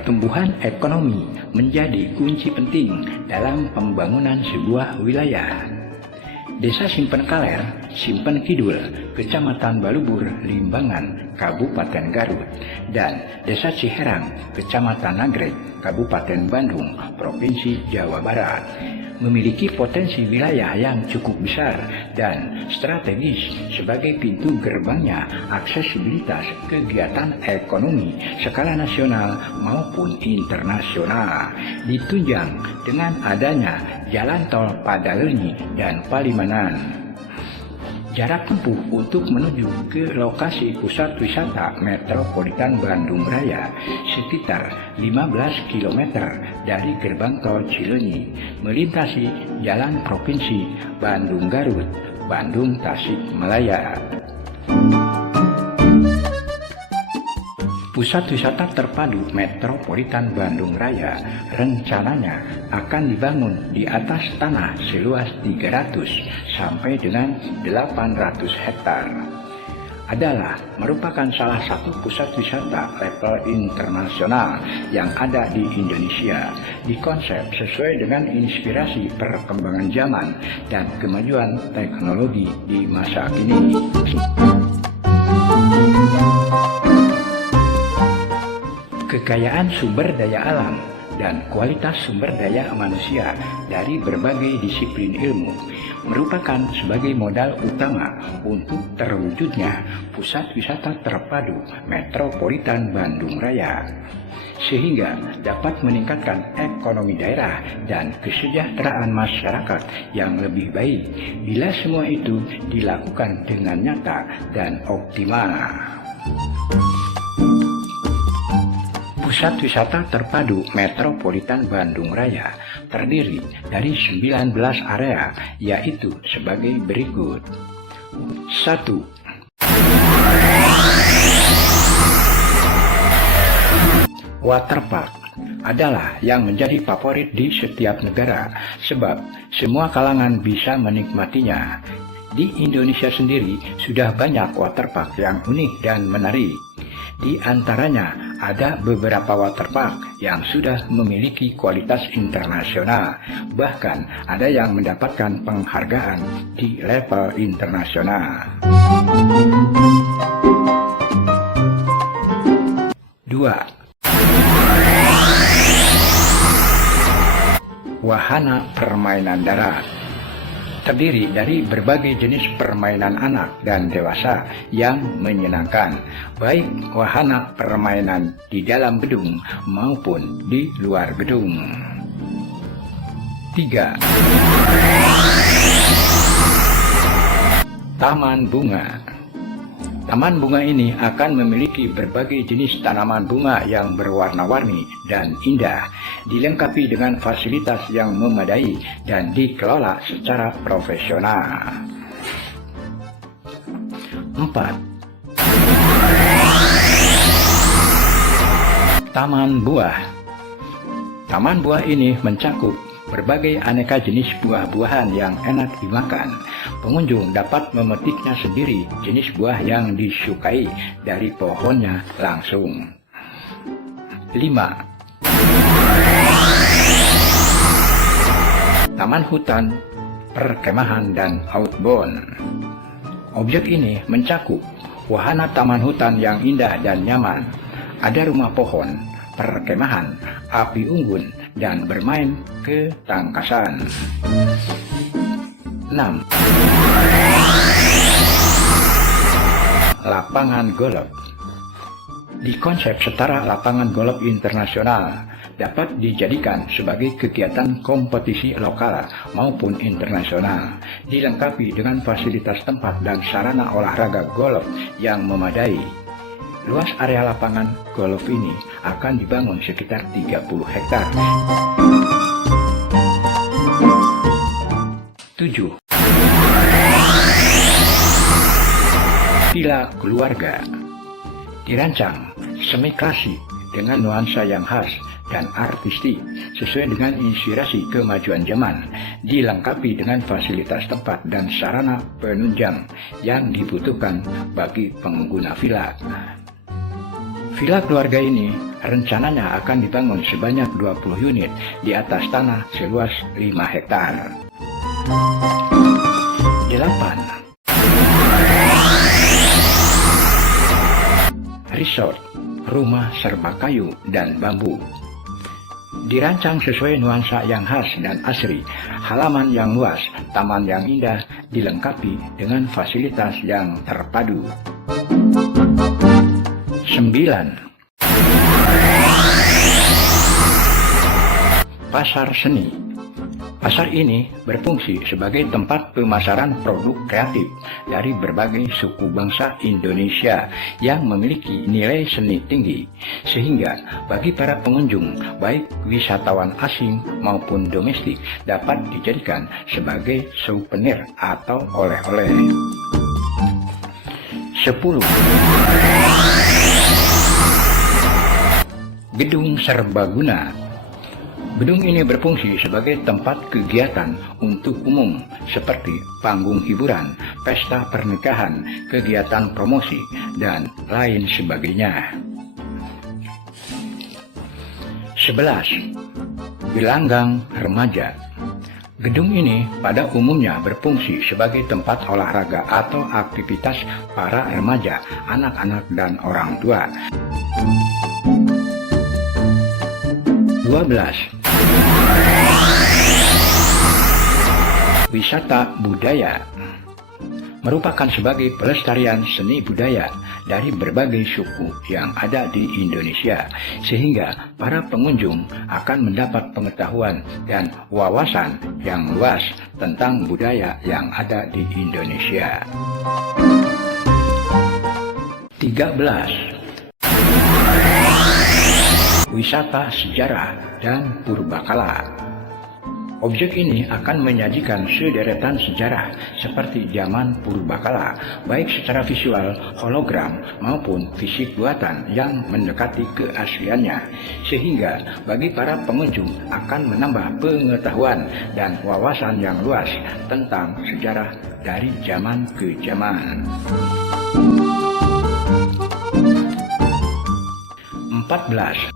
pertumbuhan ekonomi menjadi kunci penting dalam pembangunan sebuah wilayah. Desa Simpen Kaler, Simpen Kidul, Kecamatan Balubur, Limbangan, Kabupaten Garut, dan Desa Ciherang, Kecamatan Nagreg, Kabupaten Bandung, Provinsi Jawa Barat, memiliki potensi wilayah yang cukup besar dan strategis sebagai pintu gerbangnya aksesibilitas kegiatan ekonomi skala nasional maupun internasional, ditunjang dengan adanya jalan tol Padalarni dan Palimanan. Jarak tempuh untuk menuju ke lokasi pusat wisata metropolitan Bandung Raya sekitar 15 km dari gerbang tol Cileunyi, melintasi jalan provinsi Bandung Garut, Bandung Tasikmalaya. Pusat wisata terpadu metropolitan Bandung Raya rencananya akan dibangun di atas tanah seluas 300 sampai dengan 800 hektar. Adalah merupakan salah satu pusat wisata level internasional yang ada di Indonesia, dikonsep sesuai dengan inspirasi perkembangan zaman dan kemajuan teknologi di masa kini. Kekayaan sumber daya alam dan kualitas sumber daya manusia dari berbagai disiplin ilmu merupakan sebagai modal utama untuk terwujudnya pusat wisata terpadu metropolitan Bandung Raya, sehingga dapat meningkatkan ekonomi daerah dan kesejahteraan masyarakat yang lebih baik bila semua itu dilakukan dengan nyata dan optimal. Pusat wisata terpadu metropolitan Bandung Raya terdiri dari 19 area, yaitu sebagai berikut. 1. Waterpark adalah yang menjadi favorit di setiap negara, sebab semua kalangan bisa menikmatinya. Di Indonesia sendiri sudah banyak waterpark yang unik dan menarik. Di antaranya ada beberapa waterpark yang sudah memiliki kualitas internasional, bahkan ada yang mendapatkan penghargaan di level internasional. 2. Wahana permainan darat terdiri dari berbagai jenis permainan anak dan dewasa yang menyenangkan, baik wahana permainan di dalam gedung maupun di luar gedung. 3. Taman bunga. Taman bunga ini akan memiliki berbagai jenis tanaman bunga yang berwarna-warni dan indah, dilengkapi dengan fasilitas yang memadai dan dikelola secara profesional. 4. Taman buah. Taman buah ini mencakup berbagai aneka jenis buah-buahan yang enak dimakan. Pengunjung dapat memetiknya sendiri jenis buah yang disukai dari pohonnya langsung. 5. Taman hutan, perkemahan, dan outbound. Objek ini mencakup wahana taman hutan yang indah dan nyaman. Ada rumah pohon, perkemahan, api unggun, dan bermain ketangkasan. 6. Lapangan golf. Dikonsep setara lapangan golf internasional, dapat dijadikan sebagai kegiatan kompetisi lokal maupun internasional, dilengkapi dengan fasilitas tempat dan sarana olahraga golf yang memadai. Luas area lapangan golf ini akan dibangun sekitar 30 hektar. 7. Villa keluarga. Dirancang semi klasik dengan nuansa yang khas dan artistik sesuai dengan inspirasi kemajuan zaman, dilengkapi dengan fasilitas tempat dan sarana penunjang yang dibutuhkan bagi pengguna villa. Villa keluarga ini rencananya akan dibangun sebanyak 20 unit di atas tanah seluas 5 hektar. 8. Resort, rumah serba kayu dan bambu. Dirancang sesuai nuansa yang khas dan asri, halaman yang luas, taman yang indah, dilengkapi dengan fasilitas yang terpadu. 9. Pasar seni. Pasar ini berfungsi sebagai tempat pemasaran produk kreatif dari berbagai suku bangsa Indonesia yang memiliki nilai seni tinggi, sehingga bagi para pengunjung, baik wisatawan asing maupun domestik, dapat dijadikan sebagai souvenir atau oleh-oleh. 10. Gedung Serbaguna. Gedung ini berfungsi sebagai tempat kegiatan untuk umum seperti panggung hiburan, pesta pernikahan, kegiatan promosi, dan lain sebagainya. 11. Gelanggang Remaja. Gedung ini pada umumnya berfungsi sebagai tempat olahraga atau aktivitas para remaja, anak-anak, dan orang tua. 12. Wisata budaya merupakan sebagai pelestarian seni budaya dari berbagai suku yang ada di Indonesia, sehingga para pengunjung akan mendapat pengetahuan dan wawasan yang luas tentang budaya yang ada di Indonesia. 13. Wisata sejarah dan purbakala. Objek ini akan menyajikan sederetan sejarah seperti zaman purbakala, baik secara visual, hologram, maupun fisik buatan yang mendekati keasliannya, sehingga bagi para pengunjung akan menambah pengetahuan dan wawasan yang luas tentang sejarah dari zaman ke zaman. 14.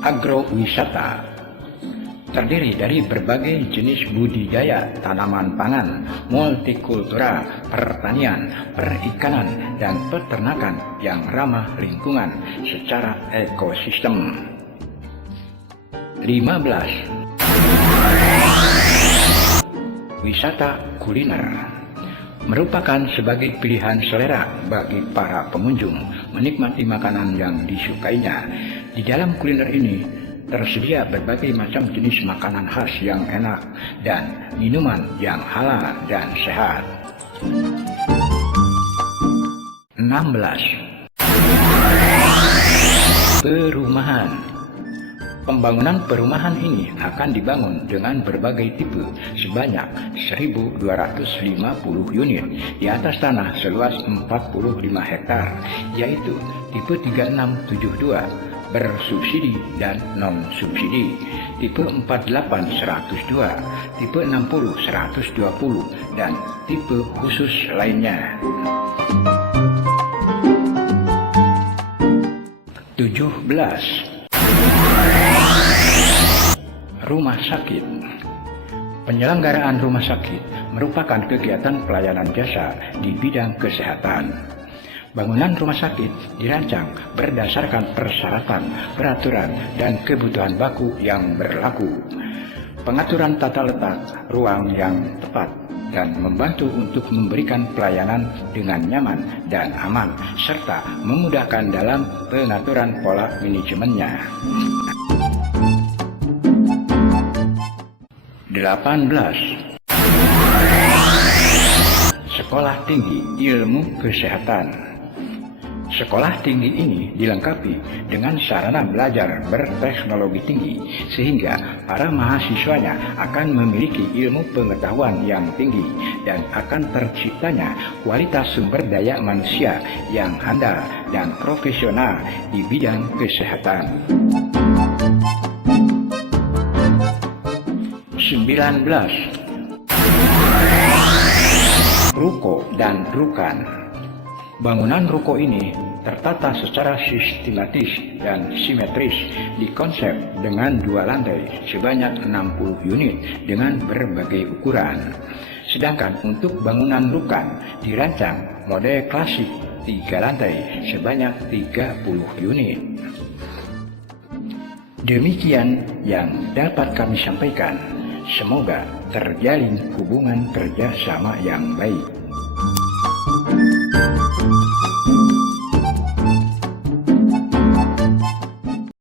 Agrowisata terdiri dari berbagai jenis budidaya tanaman pangan, multikultura, pertanian, perikanan, dan peternakan yang ramah lingkungan secara ekosistem. 15. Wisata kuliner merupakan sebagai pilihan selera bagi para pengunjung menikmati makanan yang disukainya. Di dalam kuliner ini tersedia berbagai macam jenis makanan khas yang enak dan minuman yang halal dan sehat. 16. Perumahan. Pembangunan perumahan ini akan dibangun dengan berbagai tipe sebanyak 1.250 unit di atas tanah seluas 45 hektar, yaitu tipe 3672 bersubsidi dan non-subsidi, tipe 48-102, tipe 60-120, dan tipe khusus lainnya. 17. Rumah sakit. Penyelenggaraan rumah sakit merupakan kegiatan pelayanan jasa di bidang kesehatan. Bangunan rumah sakit dirancang berdasarkan persyaratan, peraturan, dan kebutuhan baku yang berlaku. Pengaturan tata letak ruang yang tepat dan membantu untuk memberikan pelayanan dengan nyaman dan aman, serta memudahkan dalam pengaturan pola manajemennya. 18. Sekolah Tinggi Ilmu Kesehatan. Sekolah tinggi ini dilengkapi dengan sarana belajar berteknologi tinggi, sehingga para mahasiswanya akan memiliki ilmu pengetahuan yang tinggi dan akan terciptanya kualitas sumber daya manusia yang handal dan profesional di bidang kesehatan. 19. Ruko dan Rukan. Bangunan ruko ini tertata secara sistematis dan simetris, dikonsep dengan 2 lantai sebanyak 60 unit dengan berbagai ukuran. Sedangkan untuk bangunan rukan dirancang model klasik 3 lantai sebanyak 30 unit. Demikian yang dapat kami sampaikan. Semoga terjalin hubungan kerjasama yang baik.